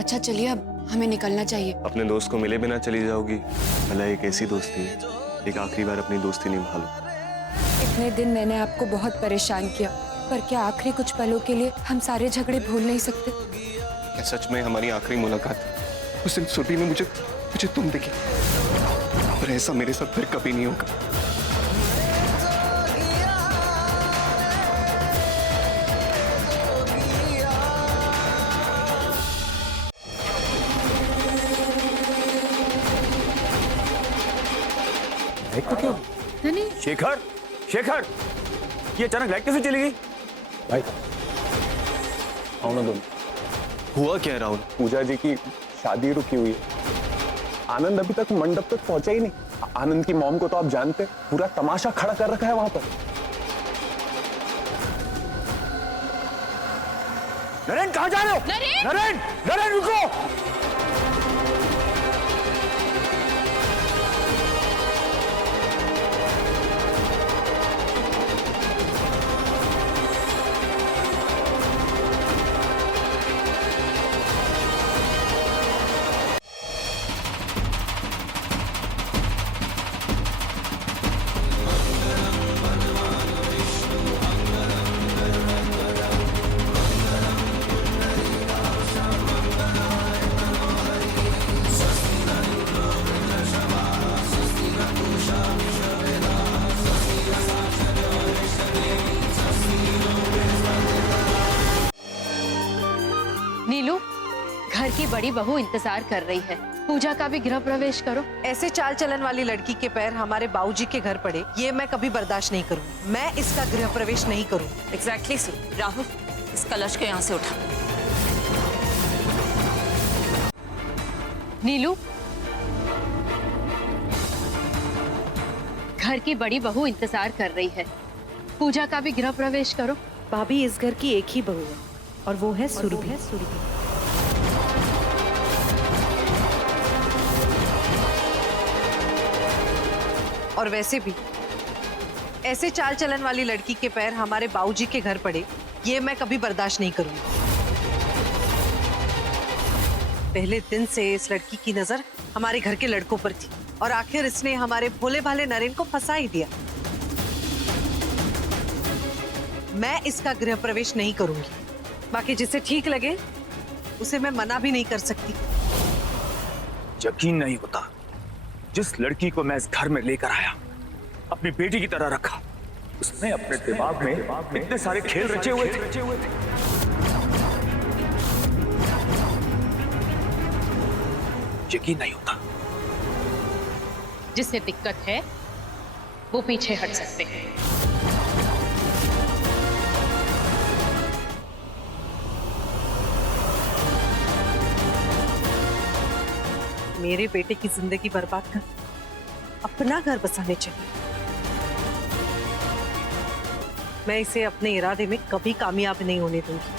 अच्छा चलिए, अब हमें निकलना चाहिए। अपने दोस्त को मिले बिना चली जाओगी? भला एक ऐसी दोस्ती है, एक आखिरी बार अपनी दोस्ती निभा लो। इतने दिन मैंने आपको बहुत परेशान किया, पर क्या आखिरी कुछ पलों के लिए हम सारे झगड़े भूल नहीं सकते? क्या सच में हमारी आखिरी मुलाकात? उस दिन सुरभि में मुझे तुम दिखी, पर ऐसा मेरे साथ फिर कभी नहीं होगा। लाइट क्यों? नहीं शेखर, शेखर, ये अचानक लाइट कैसे चली गई? भाई आओ ना तुम। हुआ क्या राहुल? पूजा जी की शादी रुकी हुई है। आनंद अभी तक मंडप तक पहुंचा ही नहीं। आनंद की मॉम को तो आप जानते, पूरा तमाशा खड़ा कर रखा है वहां पर। नरेन कहाँ जा रहे हो? नरेन, नरेन रुको। नीलू, घर की बड़ी बहू इंतजार कर रही है, पूजा का भी गृह प्रवेश करो। ऐसे चाल चलन वाली लड़की के पैर हमारे बाबूजी के घर पड़े, ये मैं कभी बर्दाश्त नहीं करूँ। मैं इसका गृह प्रवेश नहीं करूँ। Exactly so. राहुल, इस कलश को यहाँ से उठा। नीलू, घर की बड़ी बहू इंतजार कर रही है, पूजा का भी गृह प्रवेश करो। भाभी, इस घर की एक ही बहू है और वो है सुरभि। और वैसे भी ऐसे चाल चलन वाली लड़की के पैर हमारे बाबूजी के घर पड़े, ये मैं कभी बर्दाश्त नहीं करूंगी। पहले दिन से इस लड़की की नजर हमारे घर के लड़कों पर थी और आखिर इसने हमारे भोले भाले नरेन को फंसा ही दिया। मैं इसका गृह प्रवेश नहीं करूंगी। बाकी जिसे ठीक लगे उसे मैं मना भी नहीं कर सकती। यकीन नहीं होता, जिस लड़की को मैं इस घर में लेकर आया, अपनी बेटी की तरह रखा, उसने अपने दिमाग में इतने सारे खेल रचे हुए थे। यकीन नहीं होता। जिसे दिक्कत है वो पीछे हट सकते हैं। मेरे बेटे की जिंदगी बर्बाद कर अपना घर बसाने चाहिए। मैं इसे अपने इरादे में कभी कामयाब नहीं होने दूंगी।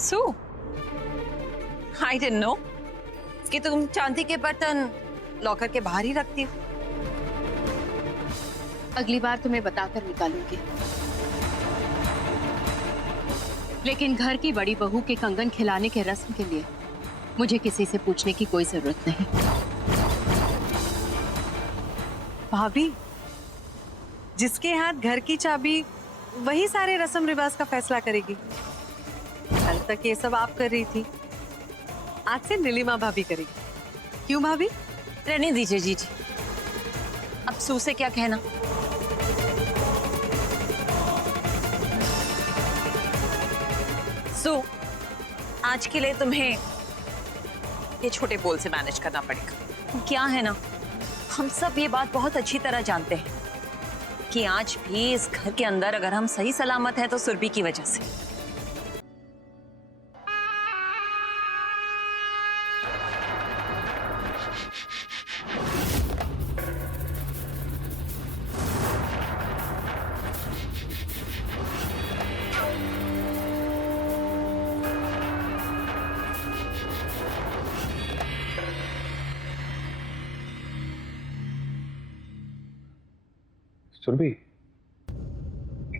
सू, आई डिडंट नो कि तुम चांदी के बर्तन लॉकर के बाहर ही रखती हो। अगली बार तुम्हें बताकर निकालूंगी, लेकिन घर की बड़ी बहू के कंगन खिलाने के रस्म के लिए मुझे किसी से पूछने की कोई जरूरत नहीं। भाभी, जिसके हाथ घर की चाबी वही सारे रस्म रिवाज का फैसला करेगी। कल तक ये सब आप कर रही थी, आज से नीलिमा भाभी करेगी। क्यों भाभी? रहने दीजिए जी। अब सू से क्या कहना। सू, आज के लिए तुम्हें ये छोटे बोल से मैनेज करना पड़ेगा। क्या है ना, हम सब ये बात बहुत अच्छी तरह जानते हैं कि आज भी इस घर के अंदर अगर हम सही सलामत हैं तो सुरभि की वजह से। सुरभि,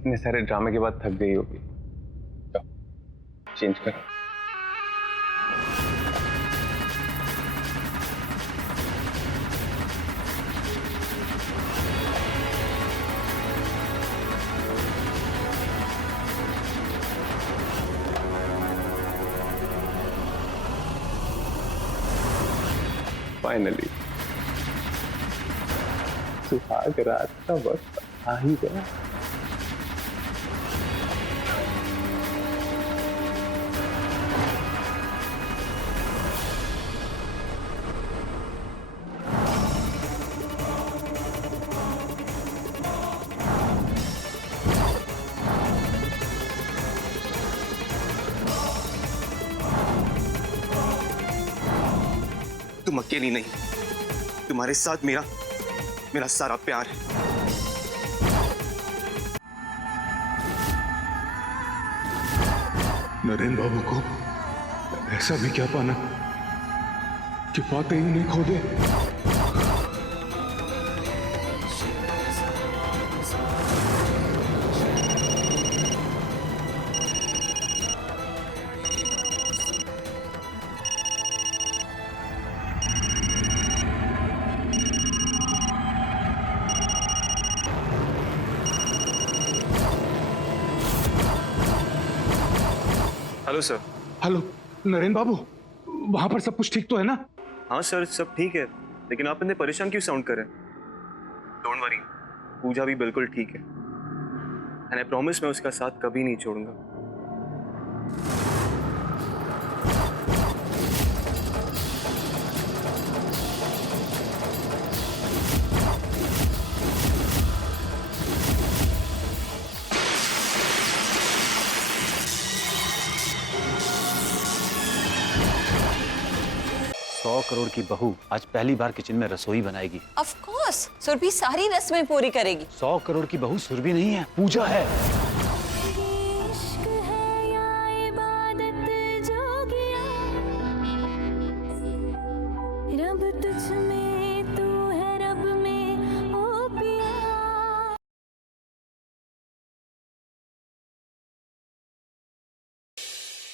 इतने सारे ड्रामे के बाद थक गई होगी। चेंज कर। फाइनली सुहाग रात का वक्त आ ही गया। तुम अकेली नहीं, तुम्हारे साथ मेरा सारा प्यार है। नरेन बाबू को ऐसा भी क्या पाना कि बातें ही नहीं खो दे। Hello sir. Hello Naren babu, वहां पर सब कुछ ठीक तो है ना? हाँ सर, सब ठीक है, लेकिन आप इतने परेशान क्यों साउंड कर रहे हैं? डोंट वरी, पूजा भी बिल्कुल ठीक है, एंड आई प्रॉमिस मैं उसका साथ कभी नहीं छोड़ूंगा। करोड़ की बहू आज पहली बार किचन में रसोई बनाएगी। ऑफ कोर्स, सुरभि सारी रस्में पूरी करेगी। 100 करोड़ की बहू सुरभि नहीं है, पूजा है।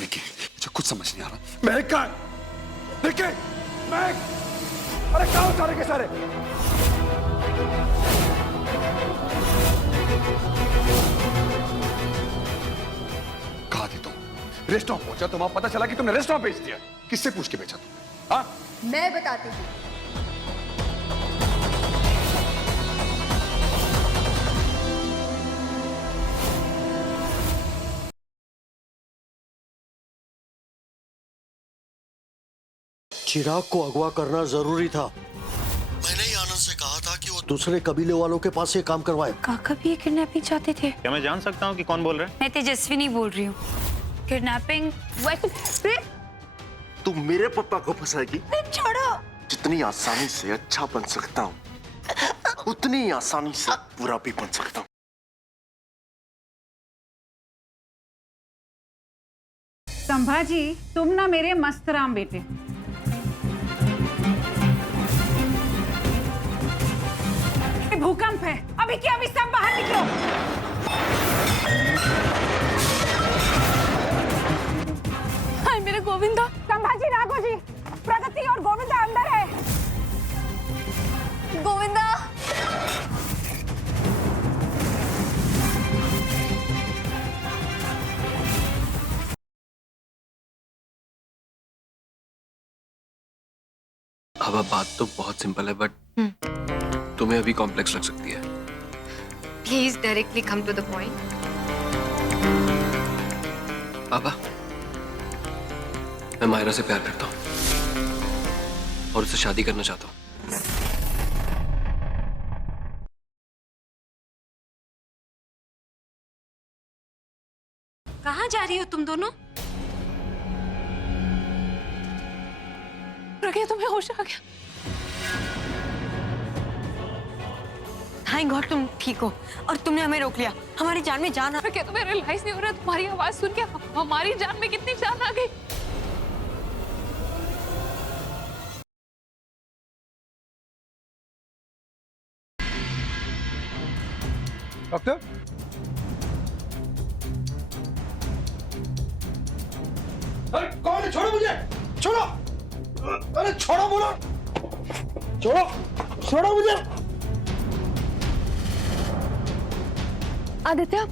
मुझे कुछ समझ नहीं आ रहा। महक कहाँ है? देखिए, महक! अरे कहाँ हो सारे के सारे? कहा थी तुम? रेस्टोरेंट पहुंचा तो वहां पता चला कि तुमने रेस्टोरेंट बेच दिया। किससे पूछ के बेचा तुम? हाँ? मैं बताती हूँ। चिराग को अगवा करना जरूरी था। मैंने ही आनंद से कहा था कि वो दूसरे कबीले वालों के पास से काम करवाए। काका भी ये किडनैपिंग चाहते थे। क्या मैं जान सकता हूँ कि कौन बोल रहे हैं? मैं तेजस्विनी बोल रही हूँ। किडनैपिंग तुम मेरे पापा को फंसाएगी? छोड़ो। जितनी आसानी से अच्छा बन सकता हूँ, उतनी आसानी से बुरा भी बन सकता हूँ। संभाजी, तुम ना मेरे मस्त राम बेटे। भूकंप है, अभी क्या अभी सब बाहर निकलो। हाय मेरे गोविंदा। संभाजी, राघोजी, प्रगति और गोविंदा अंदर है। गोविंदा। अब बात तो बहुत सिंपल है, बट तुम्हें अभी कॉम्प्लेक्स लग सकती है। Please directly come to the point. पापा, मैं मायरा से प्यार करता हूँ और उससे शादी करना चाहता हूँ। कहाँ जा रही हो तुम दोनों? प्रज्ञा, तुम्हें होश आ गया? थैंक गॉड तुम ठीक हो और तुमने हमें रोक लिया। हमारी जान में जान आ प्रज्ञा, तुम्हें रियलाइज नहीं हो रहा, तुम्हारी आवाज सुन के हमारी जान में कितनी जान आ गई। डॉक्टर, छोड़ो, अरे छोड़ो बोलो, छोड़ो, छोड़ो मुझे। आदित्य